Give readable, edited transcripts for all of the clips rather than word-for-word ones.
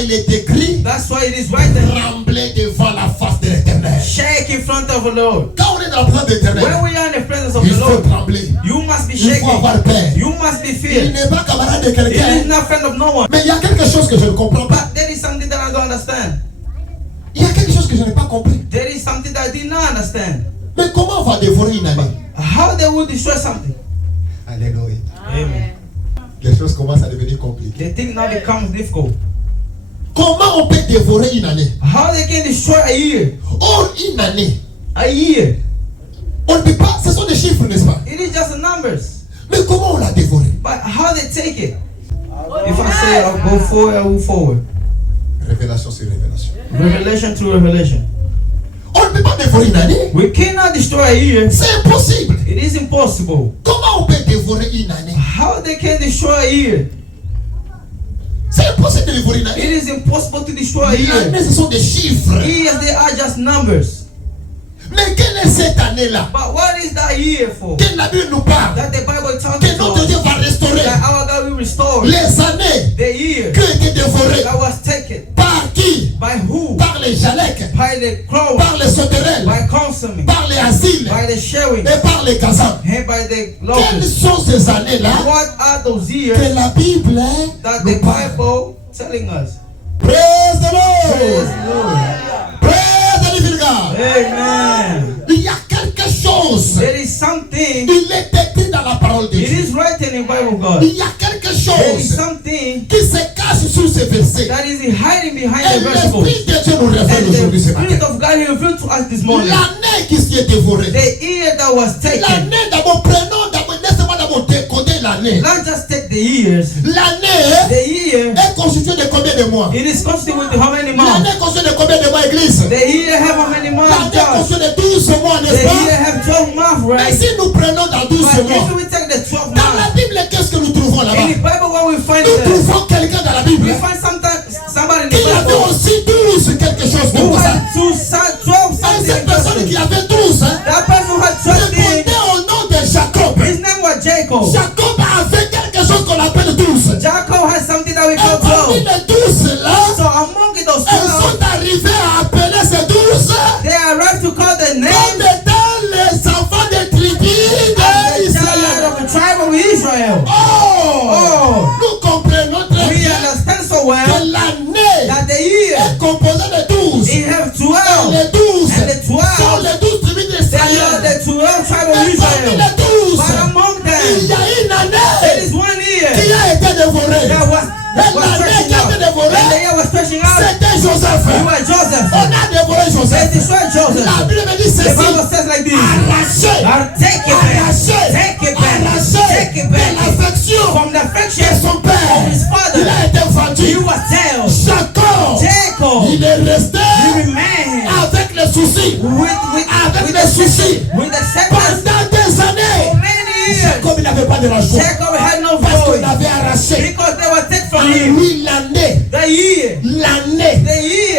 Il est écrit, That's why it is written, tremblez devant la face de l'Éternel. shake in front of the Lord. Quand on est dans la présence de l'Éternel, When we are in the presence of il the faut Lord, trembler. you must be Il faut shaken. avoir peur. You must be Il feared. n'est pas camarade de It is quelqu'un. not friend of no one. Mais il y a quelque chose que je ne comprends pas. But there is something that I don't understand. Il y a quelque chose que je n'ai pas compris. There is something that I did not understand. Mais comment on va dévorer une année? How they will destroy something. Alléluia. Amen. Les choses commencent à devenir compliquées. The thing now becomes difficult. Comment on peut dévorer une année? How they can destroy a year? Or une année. A year. On ne peut pas, ce sont des chiffres, n'est-ce pas? It is just numbers. Mais comment on l'a dévoré? But how they take it? If I say I'll go forward, I will forward. Révélation sur révélation. Revelation to revelation. On ne peut pas dévorer une année. We cannot destroy a year. C'est impossible. It is impossible. Comment on peut dévorer une année? How they can destroy a year? C'est impossible de dévorer une It année. is impossible to destroy a year. L'année, ce sont des chiffres. Years, they are just numbers. Mais quelle est cette année-là? But what is that year for? Que la Bible nous parle. That the Bible talks Que notre about. Dieu va restaurer. That our God will restore. Les années The year qui ont été dévorées. that was taken. Par qui? By who? Par les Jaleks. By the crow. Par les sauterelles. By consuming. Par les asiles. By the sharing. Et par les Kazans. And by the Quelles locusts. sont ces années-là What are those years que la Bible that nous the parle? Bible telling us? Praise the Lord. Praise the Lord. Praise the living God. Amen. Il y a quelque chose. There is something. Il est écrit dans la parole de It Dieu. is written in Bible God. Il y a quelque There is chose something qui se cache sous ces versets. that is hiding behind Et the verticals. l'Esprit de Dieu nous révèle And aujourd'hui ce the Spirit matin. of God He revealed to us this morning. L'année qui s'y est dévorée. The year that was taken. L'année d'abord, prenons d'abord, laissez-moi d'abord décoder l'année. Not just take the years. L'année The year, est constituée de combien de mois? it is constituted with how many months? L'année est constituée de combien de mois, église? The year have how many months? L'année est constituée de 12 mois, The n'est-ce year pas? have 12 months, Mais right? si nous prenons dans 12 But mois, if we take the 12 dans la months, Bible, qu'est-ce que nous trouvons in là-bas? the Bible what we find Nous there, trouvons quelqu'un dans la Bible we find somebody in the qui avait Bible aussi 12 quelque chose who comme ça. had 12 Et something. cette personne qui avait 12, That person who had 12 things, répondait au nom de Jacob. his name was Jacob. Jacob avait quelque chose qu'on appelle 12. Jacob had something that we Et call parmi 12. les 12 là, So among those elles 12, sont arrivées à appeler ces 12 they arrived to call the comme name étant les enfants des tribus the child d'Israël. of the tribe of Israel. Oh, nous comprenons très We bien understand so well que l'année that the year, est composée de 12. it have Et 12. les 12 And the 12, sont les 12 tribus they are d'Israël. the 12 tribe of Et parmi Israel. les 12, But among il them, y a une there année is one year qui a été dévorée. that was Et l'année stretching qui a out. été dévorée, And the year was stretching out. c'était Joseph. You were Joseph. On a dévoré They Joseph. destroyed La Joseph. Bible me dit The ceci. Bible says like this. Arraché. Take it back. Arraché. Take it back. Arraché. Take it De back. l'affection From the de affection son père. of his Il father. a été vendu. He was tailed. Jacob. Jacob. Il est resté He remained avec les soucis. with les soucis. with the setbacks Pendant des for années. many years. Jacob il n'avait pas de la joie. Jacob had no Parce voice qu'il avait arraché. because they were taken from En him. lui l'année. The year L'année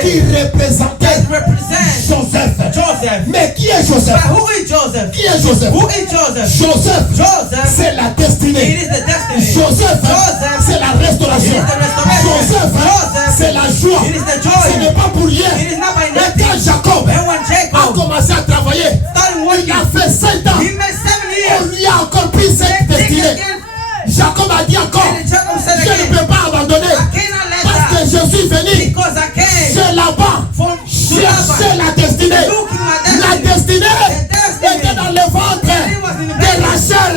qui qui représentait represents Joseph. Joseph. Mais qui est Joseph? But who is Joseph? Qui est Joseph? Who is Joseph? Joseph, Joseph, c'est la it destinée. is the destiny. Joseph, Joseph, c'est la restauration. it is the restoration. Joseph, Joseph, c'est la joie. it is the Ce joy. n'est pas pour rien. It is not by Et nothing. quand Jacob And when a Jacob commencé à travailler, started il working, a fait 7 ans. he made 7 On years. lui a encore pris cette Think destinée. again. Jacob a dit encore, And Jacob said je ne again, peux pas abandonner I cannot let parce que that je suis venu. because I came C'est là-bas. from Chercher la destinée. looking my La destiny. destinée était dans le ventre de Rachel.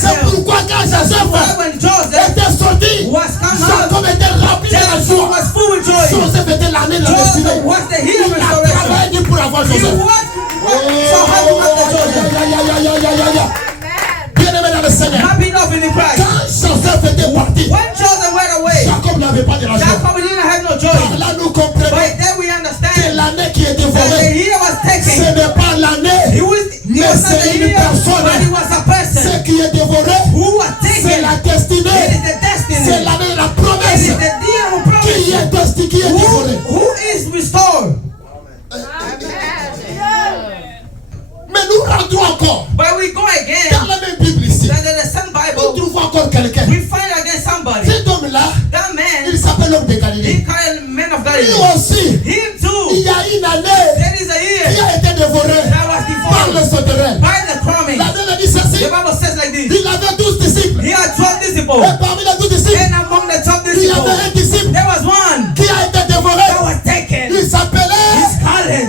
C'est pourquoi quand Joseph Why when Joseph était sorti, was come out, Jacob était rempli de la Jacob joie. was full with joy. Joseph était l'année de la destinée. Joseph was the hero Il a restoration. travaillé pour avoir He Joseph. worked so hard to have the Joseph. Bien-aimé dans le Seigneur. Happy enough in the Christ. Quand Joseph était parti, When Joseph went away, Jacob n'avait pas de la joie. Jacob didn't have no Par joy. là, nous comprenons But then we que understand l'année qui est that the dévorée, year was ce taken. n'est pas l'année. He was Mais not c'est the une year, personne. but he was a person Ce qui est dévoré, who was c'est taken. la It destinée. is the destiny. C'est l'année de la It promesse is the year of qui est promise. destinée, qui est dévorée. Who is restored. Mais nous rentrons encore But we go again. dans la même Bible ici. That in the same Nous Bible, trouvons encore quelqu'un. we find again somebody. Cet homme-là, That man, il s'appelle l'homme de he Galilée. called Iscariot. Lui aussi, Him too. il y a une année There is a qui year a été dévorée that was par le devoured sauterelle. by the crumbing. La Bible dit ceci. The Bible says like this. Il avait 12 disciples. He had 12 disciples. Et parmi les 12 disciples, And among the 12 il y avait disciples, un disciple there was one qui a été dévoré. that was taken. Il s'appelait Scarlet.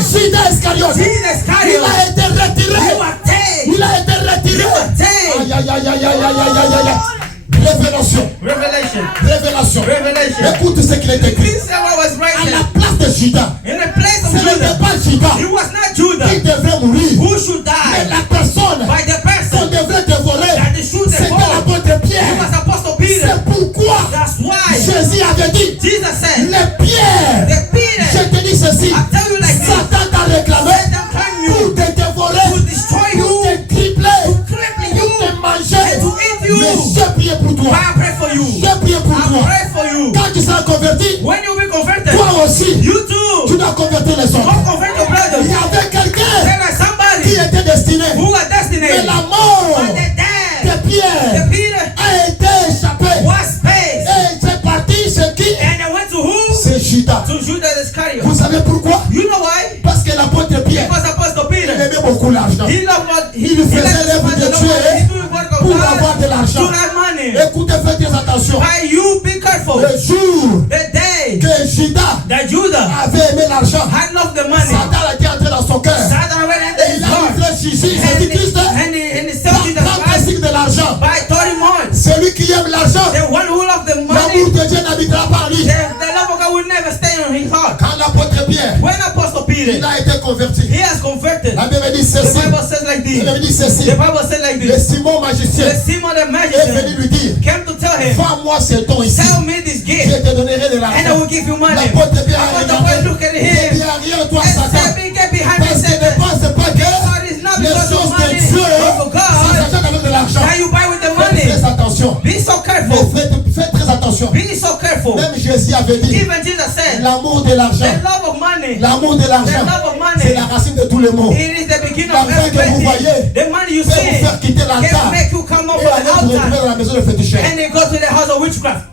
Judas Iscariot. Jesus Il Iscariot. a été retiré. You are taken. Il a été retiré. You are taken. Aïe, aïe, aïe, aïe, aïe, aïe, aïe, aïe, aïe. Révélation. Revelation. Révélation. Revelation. Écoute ce qu'il est écrit. This is what was À la written. place de Judas, In the place of ce n'était Judah, pas Judas it was not Judah qui devrait mourir. who should Mais die, la personne by the qu'on person devrait dévorer, that they should c'était devour. l'apôtre It Pierre. was Apostle Peter. C'est pourquoi That's why Jésus avait dit, Jesus said, les pierres, the je Peter, te dis ceci, I tell you like this, Satan t'a réclamé Satan claim pour you, te dévorer, to destroy pour you, te tripler, to cripple pour you, te manger. and to eat you. Mais j'ai prié pour toi. I pray for you. J'ai prié pour I toi. pray for you. Quand tu seras converti, When you be converted, toi aussi, you tu too, dois convertir les go autres. convert your Il brother. y avait quelqu'un There was qui somebody était destiné, who was mais destinated, la mort but the de dead, Pierre the Peter a été échappée. was space, Et c'est parti, c'est qui? and they went to who? C'est Judas. To Judas Iscariot. Vous savez pourquoi? You know why? Parce que l'apôtre Pierre, Because Apostle il Peter, aimait beaucoup l'argent. he loved what Il faisait loved l'œuvre de the Dieu Lord. He do the work of pour God avoir de l'argent. to have money. Écoutez, faites très attention. Why you be careful? Le jour The day que Judas that Judah avait aimé l'argent, had loved the money, Satan a été entré dans son cœur. Satan went into Et his il a heart, réfléchi. Il s'est dit, Christ, and he told Judas, prends principe de l'argent. by 30 months, Celui qui aime l'argent, the one who loved the money, l'amour de Dieu n'habitera pas en lui. the love of God will never stay on his heart. Quand l'apôtre Pierre, When Apostle il Peter, a été converti, he has converted. la Bible dit The ceci. Bible says like La this. Bible dit ceci. The Bible says like Le this. Simon magicien The Simon the est venu magician lui dire, came to tell him, vends-moi ce don ici. sell me this Je gift, te donnerai de and I l'argent. will give you money. L'apôtre Pierre a Apostle regardé. Peter looked at Il him dit, arrière toi, and Satan. said, get behind me, Parce que ne Satan. pense pas que God is not les because of choses de money, Dieu but for ça God. s'achète avec de l'argent. Now you buy with the Faites très money. attention. Be so Mais careful. faites très attention. Be so careful. Même Jésus avait dit, Even Jesus said, l'amour de l'argent. the love of money, L'amour de the l'argent, love of c'est money, la racine de tous les maux. it is the beginning of L'argent que vous everything. voyez The money you peut vous see faire quitter can l'altar make you come et over aller the vous retrouver altar dans la maison de féticheur. and then go to the house of witchcraft.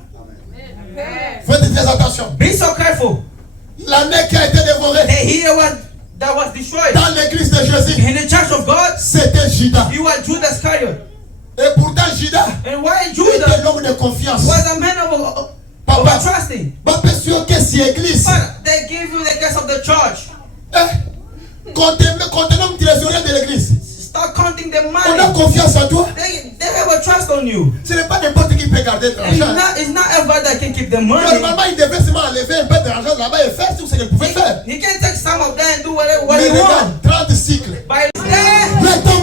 Faites très attention. Be so careful. L'année qui a été dévorée The year that was destroyed dans l'église de Jésus, in the church of God, c'était Judas. you are Judas Iscariot. Et pourtant Judas And why était Judas l'homme de confiance. was a man of Papa, trusting. pas sûr que si église, But they give you the guest of the church. contenant le trésorier de l'église, Start counting the on a money. confiance en toi. They have a trust on you. Ce n'est pas n'importe qui peut garder de l'argent. It's not everybody that can keep the money. Normalement, il devait seulement enlever un peu d'argent là-bas et faire tout ce qu'il pouvait faire. He can take some of that and do whatever what Mais he regarde, wants. 30 cycles. But there, Le temps